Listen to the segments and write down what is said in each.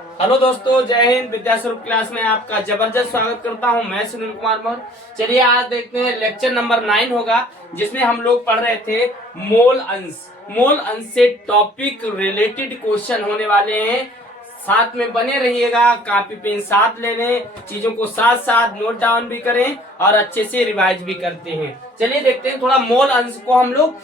Hello दोस्तों, जय Hind. विद्यास्वरूप class में आपका जबरदस्त स्वागत करता हूं। मैं सुनील कुमार मौर्य। चलिए आज देखते हैं, लेक्चर नंबर 9 होगा, जिसमें हम लोग पढ़ रहे थे मोल अंश। मोल अंश से टॉपिक रिलेटेड क्वेश्चन होने वाले हैं। साथ में बने रहिएगा, कॉपी पेन साथ ले लें, चीजों को साथ साथ नोट डाउन भी करें और अच्छे से रिवाइज भी करते हैं। चलिए देखते हैं, थोड़ा मोल अंश को हम लोग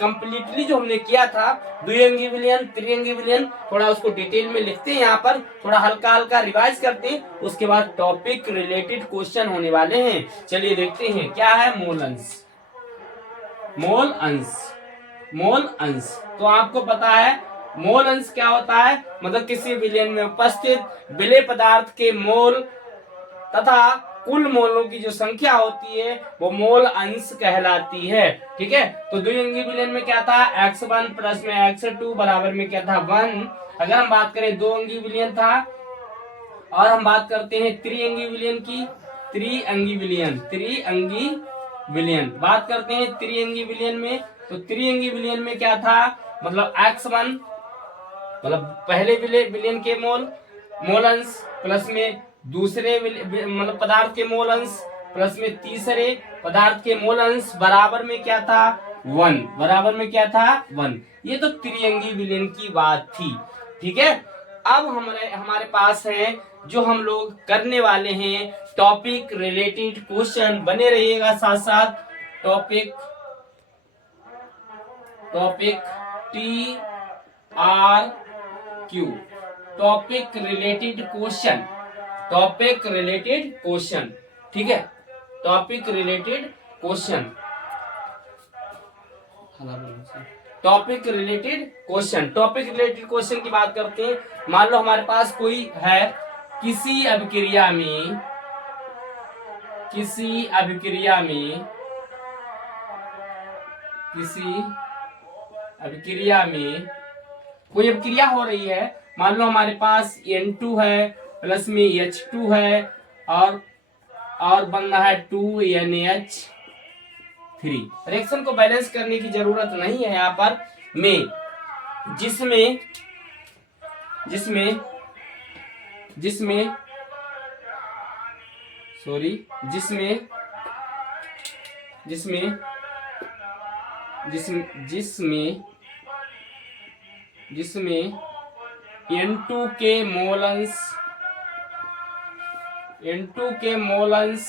कंप्लीटली जो हमने किया था, द्विअंगी विलयन, त्रिअंगी विलयन, थोड़ा उसको डिटेल में लिखते हैं। यहाँ पर थोड़ा हल्का हल्का रिवाइज करते हैं, उसके बाद टॉपिक रिलेटेड क्वेश्चन होने वाले हैं। चलिए देखते हैं क्या है मोल अंश। मोल अंश, मोल अंश तो आपको पता है मोल अंश क्या होता है। मतलब किसी विलयन में उपस्थित विलेय पदार्थ के मोल तथा कुल मोलों की जो संख्या होती है वो मोल अंश कहलाती है। ठीक है, तो द्विअंगी विलयन में क्या था, x1 प्लस में x2 बराबर में क्या था 1। अगर हम बात करें दो अंगी विलयन था, और हम बात करते हैं त्रिअंगी विलयन की, त्रिअंगी विलयन, त्रिअंगी विलयन बात करते हैं त्रिअंगी विलयन में। तो त्रिअंगी विलयन में क्या था, मतलब x1 मतलब पहले विलयन के मोल अंश प्लस में दूसरे मतलब पदार्थ के मोल अंश प्लस में तीसरे पदार्थ के मोल अंश बराबर में क्या था 1, बराबर में क्या था 1। ये तो त्रिअंगी विलयन की बात थी। ठीक है, अब हमारे पास है जो हम लोग करने वाले हैं टॉपिक रिलेटेड क्वेश्चन। बने रहिएगा साथ साथ। Topic T R Q, topic related question, topic related question. ठीक है, topic related question, topic related question, topic related question की बात करते हैं। मान लो हमारे पास कोई है, किसी अभिक्रिया में, किसी अभिक्रिया में, किसी अभिक्रिया में कोई अभिक्रिया हो रही है। मान लो हमारे पास N2 है प्लस में H2 है और बन रहा है 2NH3। रिएक्शन को बैलेंस करने की जरूरत नहीं है यहाँ पर में, जिसमें जिसमें जिसमें सॉरी जिसमें जिसमें जिसमें जिसमें जिसमें N2 के मोल अंश, N2 के मोल अंश,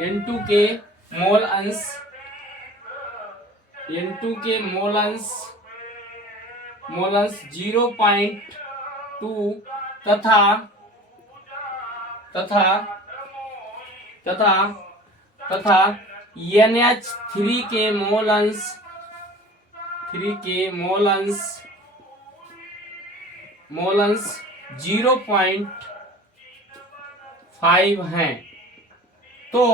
N2 के मोल अंश, N2 के मोल अंश 0.2 तथा तथा तथा तथा NH3 के मोल अंश, 3 के मोल अंश 0.5 हैं। तो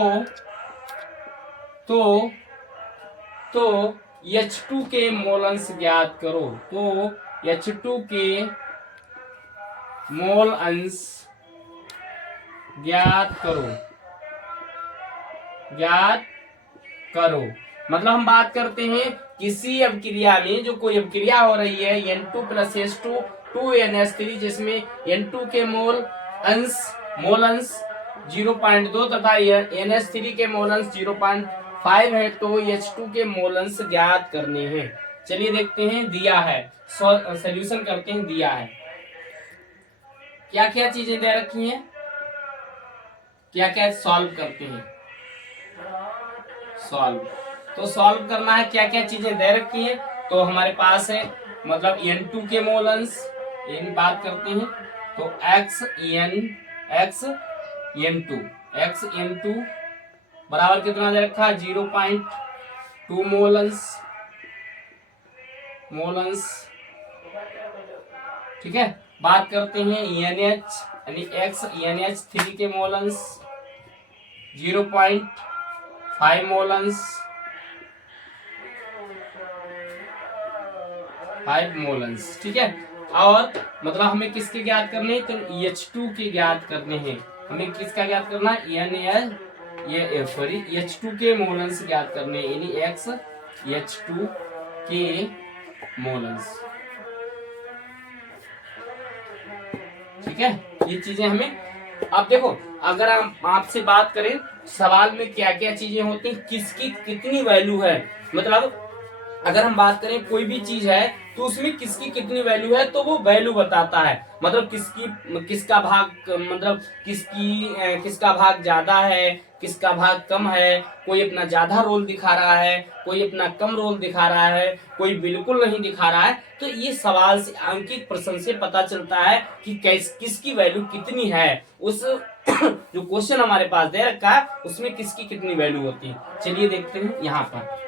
H2 के मोल अंश ज्ञात करो। तो H2 के मोल अंश ज्ञात करो, ज्ञात करो। मतलब हम बात करते हैं किसी अभिक्रिया में, जो कोई अभिक्रिया हो रही है N2 प्लस H2 2NH3, जिसमें N2 के मोल अंश 0.2 तथा NH3 के मोल अंश 0.5 है। तो H2 के मोल अंश ज्ञात करने हैं। चलिए देखते हैं, दिया है, सॉल्यूशन करते हैं। दिया है, क्या क्या चीजें दे रखी हैं, क्या क्या सॉल्व करते हैं। सॉल्व, तो सॉल्व करना है, क्या क्या चीजें दे रखी हैं। तो हमारे पास है मतलब N2 के मोल अंश, ये बात करते हैं। तो XN2 बराबर कितना दे रखा है 0.2 मोल अंश, ठीक है। बात करते हैं NH यानी NH3 के मोल अंश 0.5 मोल अंश, 5 मोल अंश, ठीक है। और मतलब हमें किसके ज्ञात करने हैं, तो H2 के ज्ञात करने हैं। हमें किसका ज्ञात करना है, H2 के मोल अंश ज्ञात करने हैं, यानी H2 के मोल अंश। ठीक है, ये चीजें हमें। अब देखो, अगर हम आपसे बात करें सवाल में क्या क्या चीजें होती हैं, किसकी कितनी वैल्यू है, मतलब अगर हम बात करें कोई भी चीज है तो उसमें किसकी कितनी वैल्यू है तो वो वैल्यू बताता है, मतलब किसका भाग, मतलब किसका भाग ज्यादा है, किसका भाग कम है, कोई अपना ज्यादा रोल दिखा रहा है, कोई अपना कम रोल दिखा रहा है, कोई बिल्कुल नहीं दिखा रहा है। तो ये सवाल से, अंकित प्रश्न से पता चलता है कि किसकी वैल्यू कितनी है, उस जो क्वेश्चन हमारे पास दे रखा है उसमें किसकी कितनी वैल्यू होती है। चलिए देखते हैं यहाँ पर।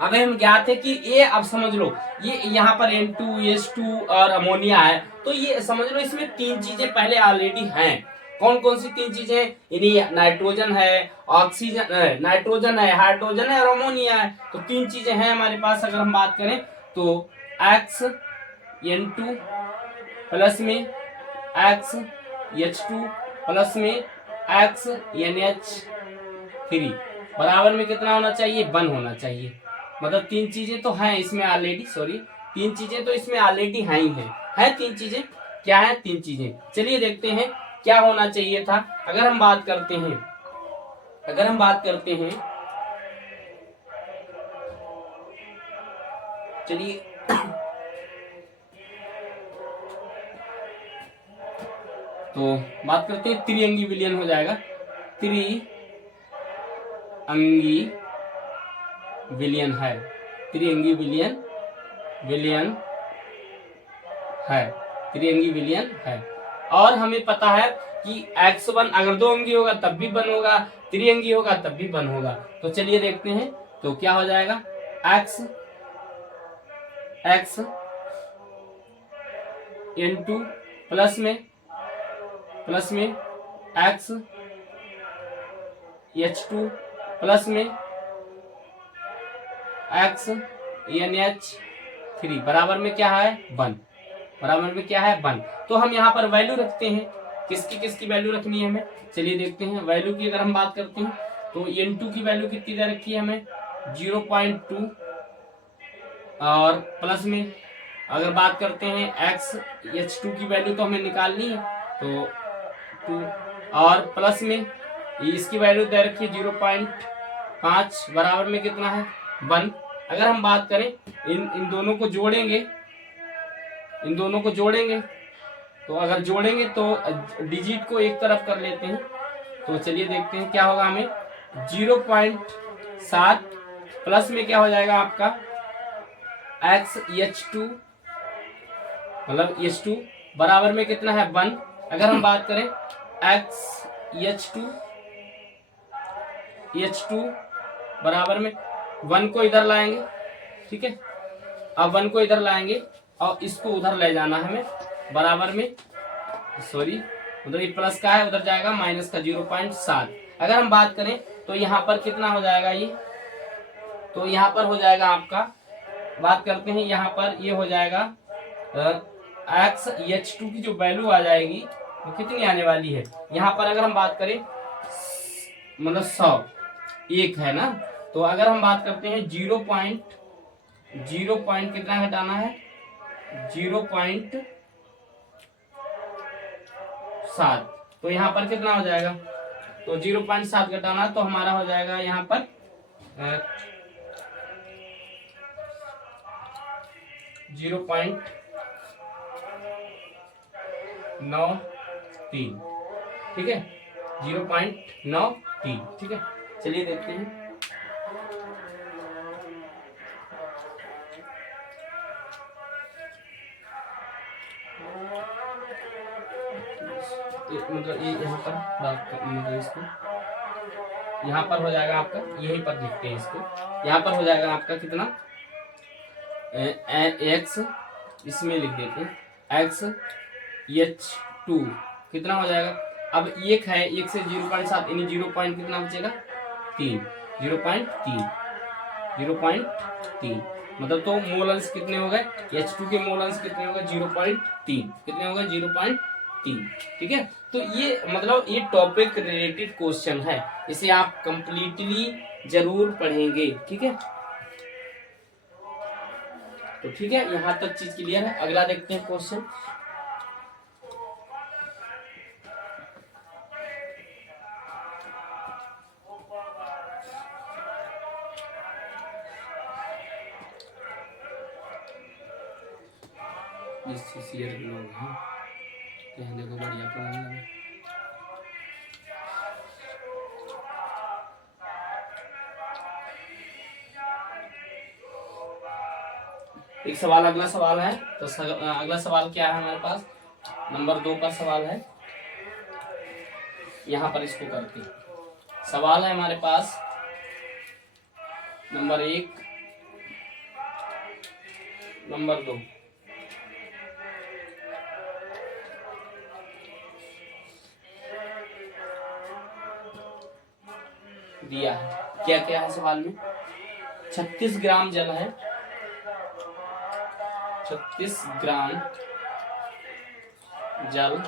अब हम ज्ञात है कि ये, अब समझ लो ये यहाँ पर N2H2 और अमोनिया है, तो ये समझ लो इसमें तीन चीजें पहले ऑलरेडी हैं। कौन कौन सी तीन चीजें, यानी नाइट्रोजन है, ऑक्सीजन है, नाइट्रोजन है, हाइड्रोजन है और अमोनिया है। तो तीन चीजें हैं हमारे पास। अगर हम बात करें तो N2 प्लस में H2 प्लस में NH3 बराबर में कितना होना चाहिए, 1 होना चाहिए। मतलब तीन चीजें तो हैं इसमें ऑलरेडी, तीन चीजें तो इसमें ऑलरेडी हैं ही हैं तीन चीजें। क्या है तीन चीजें, चलिए देखते हैं क्या होना चाहिए था। अगर हम बात करते हैं चलिए तो बात करते हैं, त्रिअंगी विलयन हो जाएगा, त्रिअंगी विलयन है, त्रिअंगी विलयन है, त्रिअंगी विलयन है। और हमें पता है कि X1 अगर 2 अंगी होगा तब भी 1 होगा, त्रिअंगी होगा तब भी 1 होगा। तो चलिए देखते हैं, तो क्या हो जाएगा, X N2 प्लस में X H2 प्लस में X NH3 बराबर में क्या है, 1, बराबर में क्या है, 1। तो हम यहाँ पर वैल्यू रखते हैं, किसकी वैल्यू रखनी है हमें। चलिए देखते हैं वैल्यू की। अगर हम बात करते हैं तो N2 की वैल्यू कितनी दे रखी है हमें, 0.2, और प्लस में अगर बात करते हैं XH2 की वैल्यू तो हमें निकालनी है, तो 2, और प्लस में इसकी वैल्यू दे रखी है 0.5 बराबर में कितना है, 1। अगर हम बात करें इन दोनों को जोड़ेंगे, तो अगर जोड़ेंगे तो डिजिट को एक तरफ कर लेते हैं। तो चलिए देखते हैं क्या होगा, हमें 0.7 प्लस में क्या हो जाएगा आपका XH2, मतलब H2 बराबर में कितना है, 1। अगर हम बात करें H2 बराबर में 1 को इधर लाएंगे, ठीक है। अब 1 को इधर लाएंगे और इसको उधर ले जाना हमें, बराबर में, उधर ये प्लस का है, उधर जाएगा माइनस का 0.7। अगर हम बात करें तो यहाँ पर कितना हो जाएगा ये, तो यहाँ पर हो जाएगा आपका, बात करते हैं यहाँ पर ये हो जाएगा XH2 की जो वैल्यू आ जाएगी वो कितनी आने वाली है। यहाँ पर अगर हम बात करें मतलब 100 है ना, तो अगर हम बात करते हैं 0 पॉइंट कितना घटाना है, 0.7, तो यहाँ पर कितना हो जाएगा, तो 0.7 घटाना तो हमारा हो जाएगा यहाँ पर 0.93, ठीक है, 0.93, ठीक है। चलिए देखते हैं, मतलब ये यहाँ पर मतलब इसको यहाँ पर हो जाएगा आपका, यहीं पर लिखते हैं इसको, यहाँ पर हो जाएगा आपका कितना, X, इसमें लिख देते हैं XH2 कितना हो जाएगा। अब 1 है, 1 से 0.7 यानी 0 पॉइंट कितना बचेगा, 3, 0.3, मतलब तो मोल अंश कितने हो गए, H2 के मोल अंश कितने हो गए, 0.3, कितने हो गए, 0.3, ठीक है। तो ये मतलब ये टॉपिक रिलेटेड क्वेश्चन है, इसे आप कंप्लीटली जरूर पढ़ेंगे, ठीक है। तो ठीक है, यहाँ तक चीज क्लियर है। अगला देखते हैं क्वेश्चन। शेयर लोग हैं कहने को बढ़िया पढ़ने लगे। एक सवाल, अगला सवाल है तो अगला सवाल क्या है हमारे पास, नंबर 2 पर सवाल है। यहाँ पर इसको करते हैं। सवाल है हमारे पास नंबर 1, नंबर 2। दिया है क्या क्या है सवाल में, 36 ग्राम जल है, 36 ग्राम जल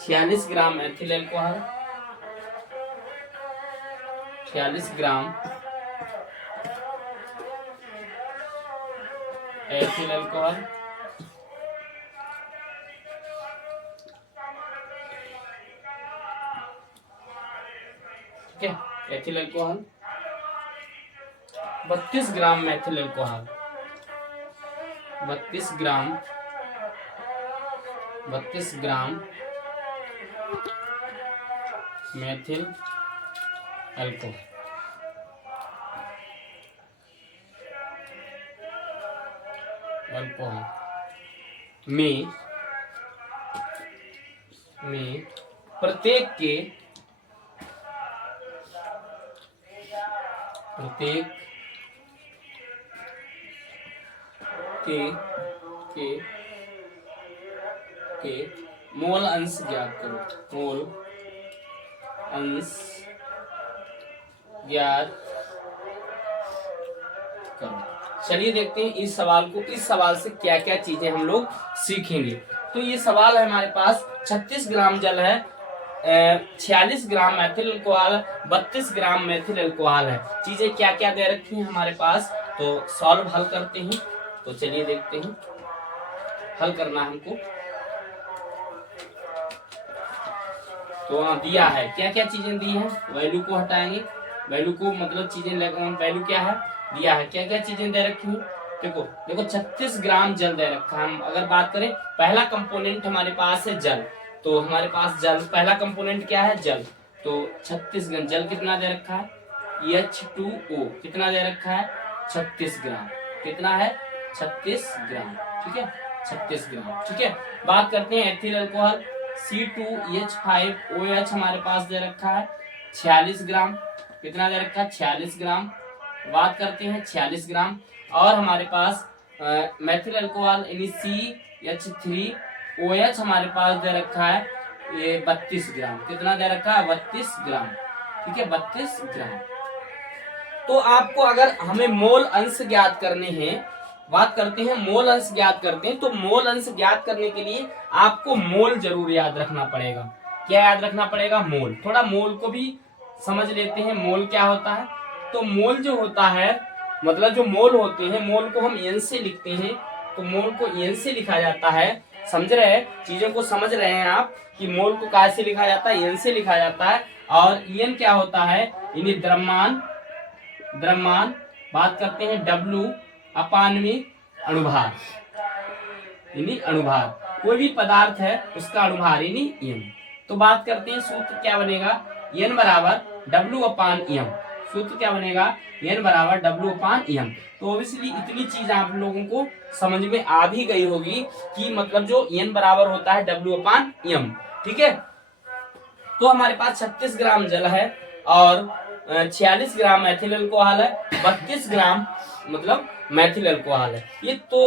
46 ग्राम एथिल अल्कोहल, 46 ग्राम एथिल अल्कोहल, ठीक है, एथिल अल्कोहल, 32 ग्राम मेथिल अल्कोहल, 32 ग्राम मेथिल अल्कोहल में प्रत्येक के मोल अंश ज्ञात करो, मोल अंश ज्ञात करो। चलिए देखते हैं इस सवाल को, इस सवाल से क्या क्या चीजें हम लोग सीखेंगे। तो ये सवाल है हमारे पास, 36 ग्राम जल है, 46 ग्राम मेथिल अल्कोहल, 32 ग्राम मेथिल अल्कोहल है। चीजें क्या क्या दे रखी हैं हमारे पास, तो सॉल्व हल करते हैं। तो चलिए देखते हैं, हल करना हमको। तो दिया है क्या क्या चीजें दी हैं, वैल्यू को हटाएंगे, वैल्यू को मतलब चीजें, वैल्यू क्या है दिया है, क्या क्या चीजें दे रखी हैं। देखो 36 ग्राम जल दे रखा है। हम अगर बात करें, पहला कंपोनेंट हमारे पास है जल, तो हमारे पास जल पहला कंपोनेंट क्या है, जल। तो 36 ग्राम जल कितना दे रखा है, H2O कितना दे रखा है, 36 ग्राम। कितना है, 36 ग्राम, ठीक है, 36 ग्राम, ठीक है। बात करते हैं एथिल अल्कोहल, C2H5OH हमारे पास दे रखा है 46 ग्राम। कितना दे रखा है, 46 ग्राम। बात करते हैं 46 ग्राम। और हमारे पास मेथिल अल्कोहल CH3OH हमारे पास दे रखा है ये 32 ग्राम। कितना दे रखा है, 32 ग्राम, ठीक है, 32 ग्राम। तो आपको अगर हमें मोल अंश ज्ञात करने हैं, बात करते हैं मोल अंश ज्ञात करते हैं, तो मोल अंश ज्ञात करने के लिए आपको मोल जरूर याद रखना पड़ेगा। क्या याद रखना पड़ेगा, मोल। थोड़ा मोल को भी समझ लेते हैं, मोल क्या होता है। तो मोल जो होता है, मतलब जो मोल होते हैं, मोल को हम एन से लिखते हैं, तो मोल को एन से लिखा जाता है। समझ रहे हैं, चीजों को समझ रहे हैं आप कि मोल को कैसे लिखा जाता है, एन से लिखा जाता है। और एन क्या होता है, यानी द्रव्यमान। बात करते हैं W अपान में अणुभार, यानी अणुभार। कोई भी पदार्थ है उसका अणुभार यानी एम। तो बात करते हैं सूत्र क्या बनेगा, N बराबर W अपान एम। सूत्र क्या बनेगा, N बराबर W अपान एम। तो ऑब्वियसली इतनी चीज आप लोगों को समझ में आ भी गई होगी कि मतलब जो N बराबर होता है W अपान एम, ठीक है। तो हमारे पास 36 ग्राम जल है और 46 ग्राम मेथिल अल्कोहल है, 32 ग्राम मतलब मेथिल अल्कोहल है। ये तो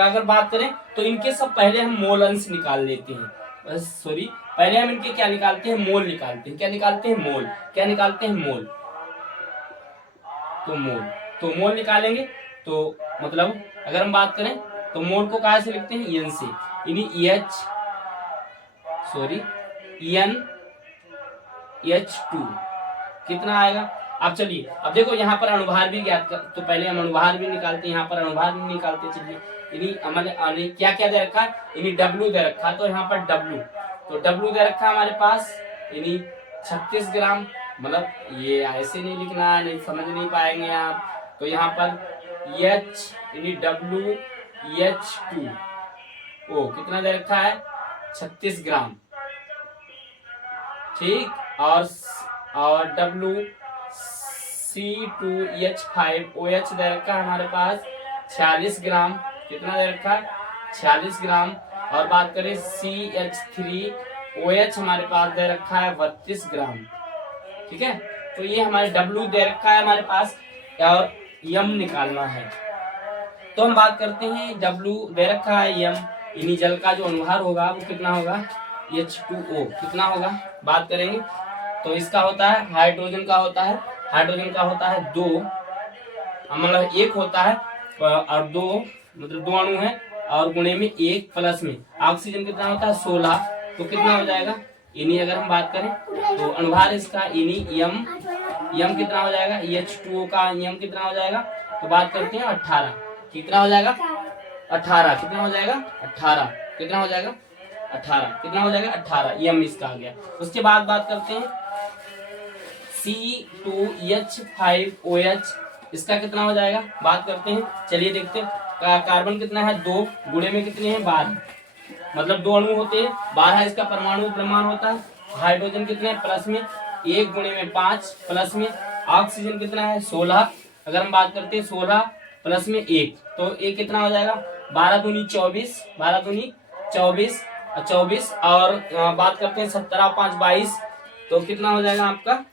अगर बात करें तो इनके सब पहले हम मोल अंश निकाल लेते हैं, सॉरी, पहले हम इनके क्या निकालते हैं, मोल निकालते हैं। क्या निकालते हैं, मोल। क्या निकालते हैं, मोल। तो मोल निकालेंगे तो मतलब अगर हम बात करें तो मोल को कहाँ से लिखते हैं, एन से, यानी NH2 कितना आएगा। अब चलिए, अब देखो यहाँ पर अणुभार भी ज्ञात कर, तो पहले हम अणुभार भी निकालते हैं, यहाँ पर अणुभार भी निकालते हैं। चलिए, यानी हमारे क्या क्या दे रखा है, यानी W दे रखा है, तो यहाँ पर W, तो W दे रखा है हमारे पास, यानी 36 ग्राम। मतलब ये ऐसे नहीं लिखना है, नहीं समझ नहीं पाएंगे आप। तो यहाँ पर H यानी WH2O कितना दे रखा है 36 ग्राम, ठीक। और WC2H5OH दे रखा है हमारे पास 46 ग्राम, कितना दे रखा है 46 ग्राम। और बात करें CH3OH हमारे पास दे रखा है 32 ग्राम, ठीक है। तो ये हमारे W दे रखा है हमारे पास और M निकालना है। तो हम बात करते हैं W दे रखा है M, यानी जल का जो अनुभार होगा वो कितना होगा H2O कितना होगा, बात करेंगे तो इसका होता है हाइड्रोजन का होता है 2, मतलब 1 होता है और 2 मतलब 2 अणु है और गुणे में 1 प्लस में ऑक्सीजन कितना होता है 16, तो कितना हो जाएगा इनी, अगर हम बात करें तो अनुभार इसका इनी M कितना हो जाएगा H2O का M कितना हो जाएगा, तो बात करते हैं 18 कितना हो जाएगा 18 कितना हो जाएगा 18 कितना हो जाएगा 18 कितना हो जाएगा 18 M इसका आ गया। उसके बाद बात करते हैं C2H5OH इसका कितना हो जाएगा, बात करते हैं चलिए देखते हैं। कार्बन कितना है 2, गुणे में कितने हैं 12, मतलब 2 अणु होते हैं 12 इसका परमाणु द्रव्यमान होता है। हाइड्रोजन कितने प्लस में 1 गुणे में 5 प्लस में ऑक्सीजन कितना है 16, अगर हम बात करते हैं 16 प्लस में 1 तो 1 कितना हो जाएगा 12 दूनी 24 और बात करते हैं 17 और 5 22, तो कितना हो जाएगा आपका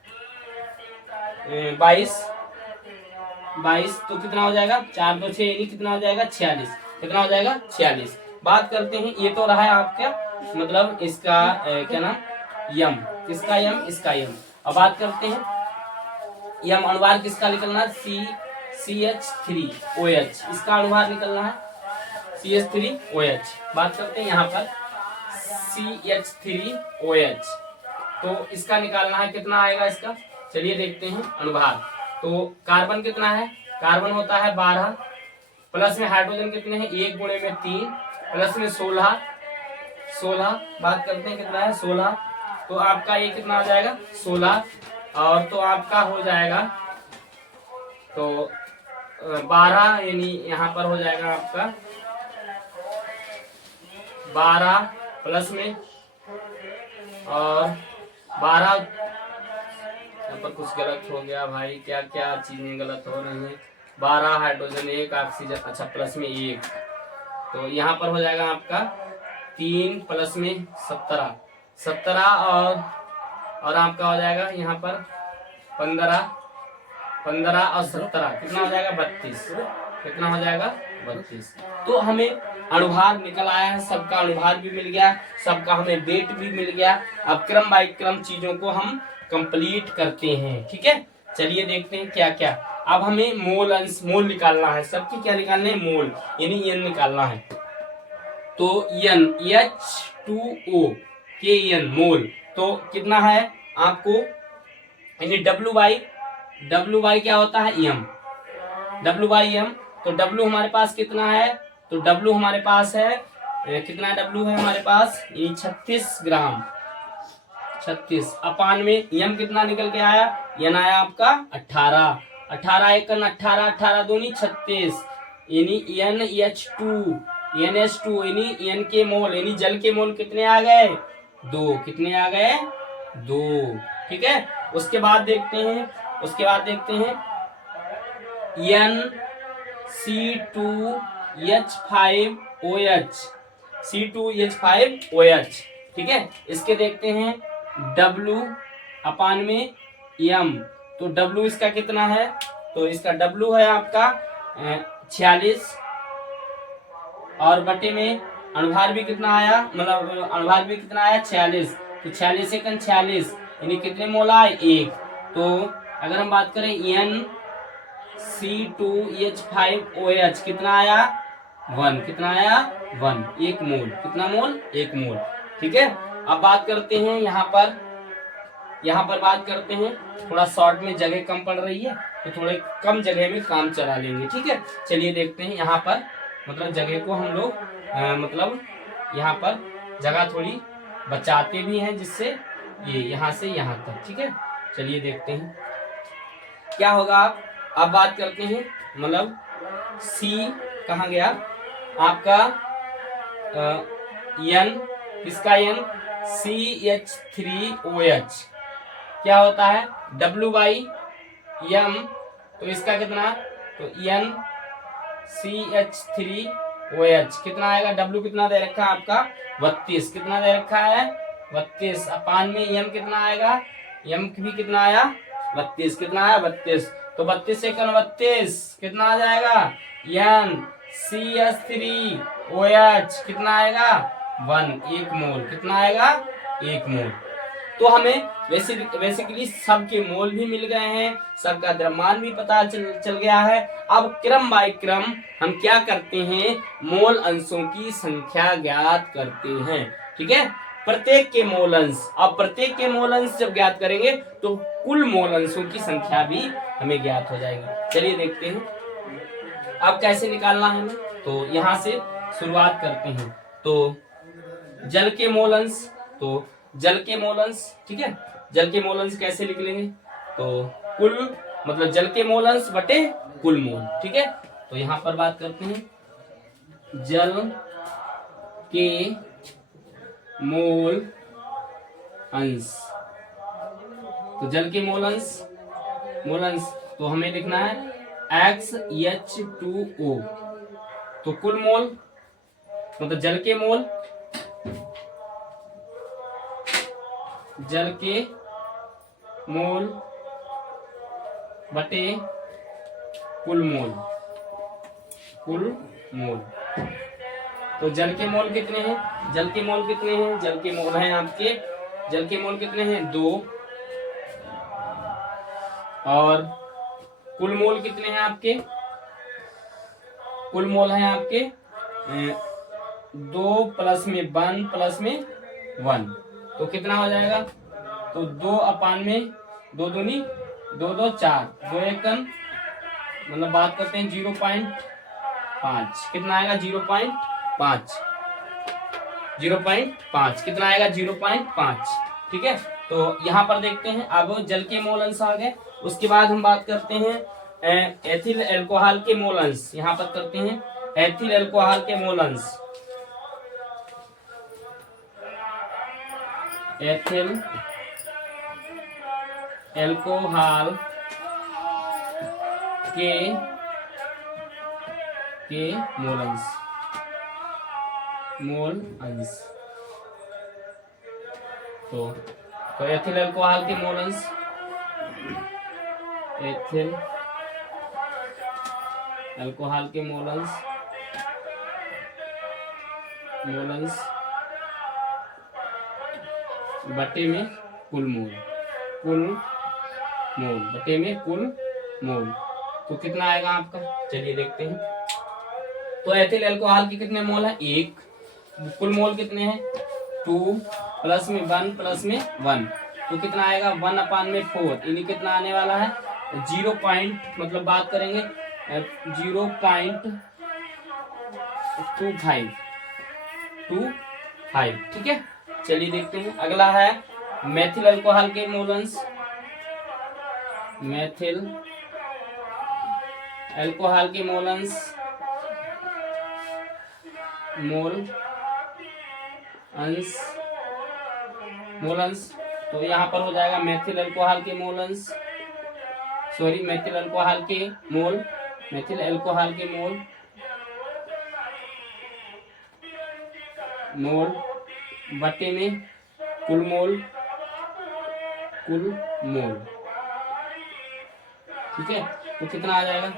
22 तो कितना हो जाएगा 4 2 6 यानी कितना हो जाएगा 46, कितना हो जाएगा 46। बात करते हैं ये तो रहा है आपका मतलब इसका क्या नाम यम, किसका यम इसका यम। अब बात करते हैं यम अनुभार किसका निकलना है CH3OH इसका अनुभार निकलना है CH3OH। बात करते हैं यहाँ पर CH3OH तो इसका निकालना है कितना आएगा इसका, चलिए देखते हैं अनुभार। तो कार्बन कितना है, कार्बन होता है 12 प्लस में हाइड्रोजन कितने हैं 1 गुणे में 3 प्लस में 16 बात करते हैं कितना है 16, तो आपका ये कितना हो जाएगा 16 और तो आपका हो जाएगा तो 12 यानी यहाँ पर हो जाएगा आपका 12 प्लस में और 12 यहाँ पर कुछ गलत हो गया भाई, क्या क्या चीजें गलत हो रही हैं। 12 हाइड्रोजन 1 ऑक्सीजन अच्छा प्लस में 1, तो यहाँ पर हो जाएगा आपका 3 प्लस में 17 और आपका हो जाएगा यहाँ पर 15 और 17 कितना हो जाएगा 32, कितना हो जाएगा 32। तो हमें अनुभार निकल आया है, सबका अनुभार भी मिल गया, सबका हमें वेट भी मिल गया। अब क्रम बाय क्रम चीजों को हम कंप्लीट करते हैं, ठीक है। चलिए देखते हैं क्या क्या। अब हमें मोल अंश मोल निकालना है, सबकी क्या निकालना है मोल यानी एन निकालना है। तो एन H2O के एन मोल तो कितना है आपको यानी W बाई क्या होता है M, W/M। तो W हमारे पास कितना है, तो W हमारे पास है कितना W है हमारे पास 36 ग्राम 36 अपान में M कितना निकल के आया, N आया आपका 18 एक 18 दूनी 36 यानी NH2 यानी N के मोल यानी जल के मोल कितने आ गए 2, कितने आ गए 2, ठीक है। उसके बाद देखते हैं C2H5OH ठीक है। इसके देखते हैं W अपान में M, तो W इसका कितना है, तो इसका W है आपका 46 और बटे में अनुभार भी कितना आया, मतलब अनुभार भी कितना आया 46, तो 46 एक 46 यानी कितने मोल आए 1। तो अगर हम बात करें NC2H5OH कितना आया 1, कितना आया 1, 1 मोल, कितना मोल 1 मोल, ठीक है। अब बात करते हैं यहाँ पर बात करते हैं, थोड़ा शॉर्ट में जगह कम पड़ रही है तो थोड़े कम जगह में काम चला लेंगे, ठीक है। चलिए देखते हैं यहाँ पर मतलब जगह को हम लोग मतलब यहाँ पर जगह थोड़ी बचाते भी हैं जिससे ये यहाँ से यहाँ तक, ठीक है। चलिए देखते हैं क्या होगा। अब बात करते हैं मतलब सी कहाँ गया आपका एन, किसका एन, CH3OH क्या होता है W/M, तो इसका कितना, तो एन CH3OH कितना आएगा, W कितना दे रखा है आपका 32, कितना दे रखा है 32, अपान में M कितना आएगा, M भी कितना आया 32, कितना आया 32, तो 32 से 32 कितना आ जाएगा NCH3OH कितना आएगा 1, 1 मोल, कितना आएगा 1 मोल। तो हमें बेसिकली सबके मोल भी मिल गए हैं, सबका द्रव्यमान भी पता चल गया है। अब क्रम बाय क्रम हम क्या करते हैं, मोल अंशों की संख्या ज्ञात करते हैं। ठीक है, प्रत्येक के मोल अंश, अब प्रत्येक के मोल अंश जब ज्ञात करेंगे तो कुल मोल अंशों की संख्या भी हमें ज्ञात हो जाएगी। चलिए देखते हैं अब कैसे निकालना है हमें। तो यहां से शुरुआत करते हैं। तो जल के मोल अंश, तो जल के मोल अंश, ठीक है, जल के मोल अंश कैसे लिख लेंगे, तो कुल मतलब जल के मोल अंश बटे कुल मोल। ठीक है, तो यहां पर बात करते हैं जल के मोल अंश। तो जल के मोल अंश तो हमें लिखना है XH2O। तो कुल मोल मतलब जल के मोल बटे कुल मोल। तो जल के मोल कितने हैं, जल के मोल हैं आपके, जल के मोल कितने हैं 2, और कुल मोल कितने हैं आपके, कुल मोल हैं आपके 2 प्लस में 1 प्लस में 1, तो कितना हो जाएगा, तो 2 अपान में 2 दूनी 2 2 4, 2 1 मतलब बात करते हैं 0.5, कितना आएगा 0.5 कितना आएगा 0.5। ठीक है, तो यहाँ पर देखते हैं अब जल के मोल अंश आ गए। उसके बाद हम बात करते हैं एथिल अल्कोहल के मोल अंश। यहाँ पर करते हैं एथिल अल्कोहल के मोल अंश, एथिल अल्कोहल के मोल अंश। तो एथिल अल्कोहल के मोल अंश, एथिल अल्कोहल के मोल अंश बटे में कुल मोल बटे में कुल मोल, तो कितना आएगा आपका, चलिए देखते हैं। तो एथिल अल्कोहल के कितने मोल है 1, कुल मोल कितने हैं 2 प्लस में 1 प्लस में 1, तो कितना आएगा 1 अपान में 4, यानी कितना आने वाला है 0 मतलब बात करेंगे 0.25। ठीक है, चलिए देखते हैं। अगला है मेथिल अल्कोहल के मोल अंश, मेथिल अल्कोहल के मोल अंश, तो यहाँ पर हो जाएगा मेथिल अल्कोहल के मोल अंश, मेथिल अल्कोहल के मोल बटे में कुल मोल। ठीक है, तो कितना आ जाएगा,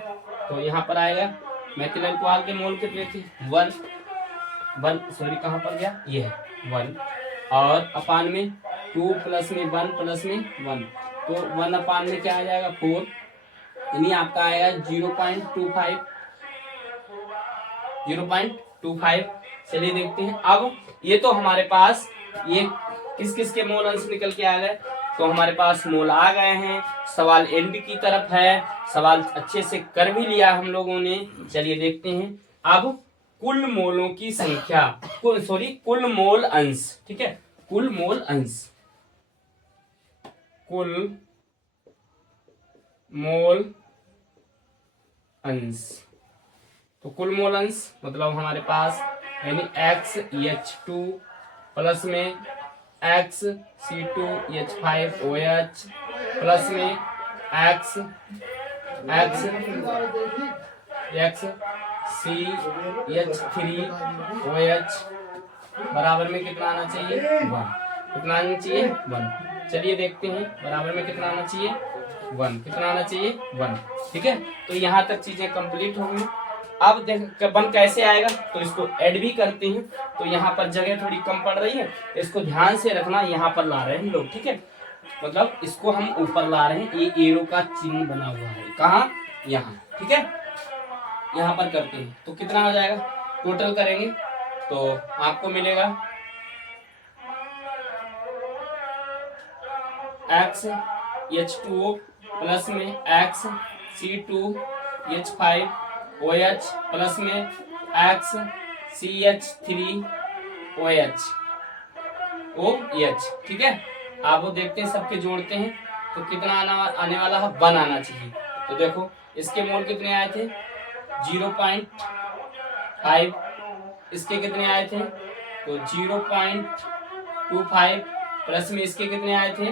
तो यहाँ पर आएगा मेथिल अल्कोहल के मोल कितने थे 1 कहाँ पर गया, ये है 1, और अपान में 2 प्लस में 1 प्लस में 1, तो 1 अपान में क्या आ जाएगा 4, यानी आपका आएगा 0.25। चलिए देखते हैं। अब ये तो हमारे पास ये किस किस के मोल अंश निकल के आ गए, तो हमारे पास मोल आ गए हैं। सवाल एंड की तरफ है, सवाल अच्छे से कर भी लिया हम लोगों ने। चलिए देखते हैं अब कुल मोलों की संख्या, कुल मोल अंश। ठीक है, कुल मोल अंश तो कुल मोल अंश मतलब हमारे पास यानी XH2 प्लस में XC2H5OH प्लस में XCH3OH बराबर में कितना आना चाहिए 1। कितना आना चाहिए 1। चलिए देखते हैं बराबर में कितना आना चाहिए 1। कितना आना चाहिए 1। ठीक है, तो यहाँ तक चीजें कंप्लीट होंगी। अब देख 1 कैसे आएगा, तो इसको ऐड भी करते हैं। तो यहाँ पर जगह थोड़ी कम पड़ रही है, इसको ध्यान से रखना। यहाँ पर ला रहे हैं हम लोग, ठीक है, मतलब इसको हम ऊपर ला रहे हैं। ये एरो का चिन्ह बना हुआ है कहाँ, यहाँ, ठीक है, यहाँ पर करते हैं। तो कितना आ जाएगा, टोटल करेंगे तो आपको मिलेगा XH2O प्लस में XC2H5OH प्लस में XCH3OH ठीक है। आप वो देखते हैं, सबके जोड़ते हैं तो कितना आने वाला है 1 आना चाहिए। तो देखो इसके मोल कितने आए थे 0.5, इसके कितने आए थे तो 0.25 प्लस में इसके कितने आए थे,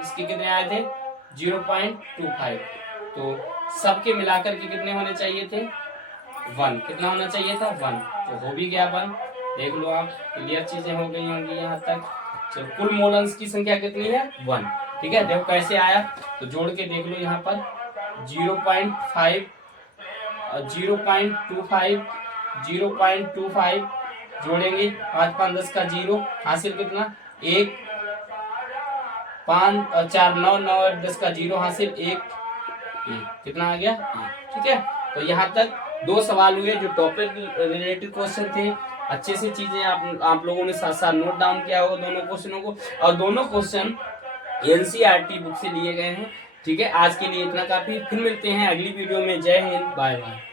इसके कितने आए थे 0.25। तो सबके मिलाकर के कितने होने चाहिए थे 1। कितना होना चाहिए था 1, तो हो भी गया 1। देख लो आप, क्लियर चीजें हो गई होंगी यहाँ तक। चलो कुल मोल अंश की संख्या कितनी है 1। ठीक है, देखो कैसे आया, तो जोड़ के देख लो यहाँ पर 0.5 0.25 0.25 जोड़ेंगे 5 5 10 का 0 हासिल कितना 1 5 4 9 9 10 का 0 हासिल 1 कितना आ गया 1। ठीक है, तो यहाँ तक 2 सवाल हुए जो टॉपिक रिलेटेड क्वेश्चन थे। अच्छे से चीजें आप लोगों ने साथ साथ नोट डाउन किया होगा दोनों क्वेश्चनों को, और दोनों क्वेश्चन NCERT बुक से लिए गए हैं। ठीक है, आज के लिए इतना काफी, फिर मिलते हैं अगली वीडियो में। जय हिंद, बाय बाय।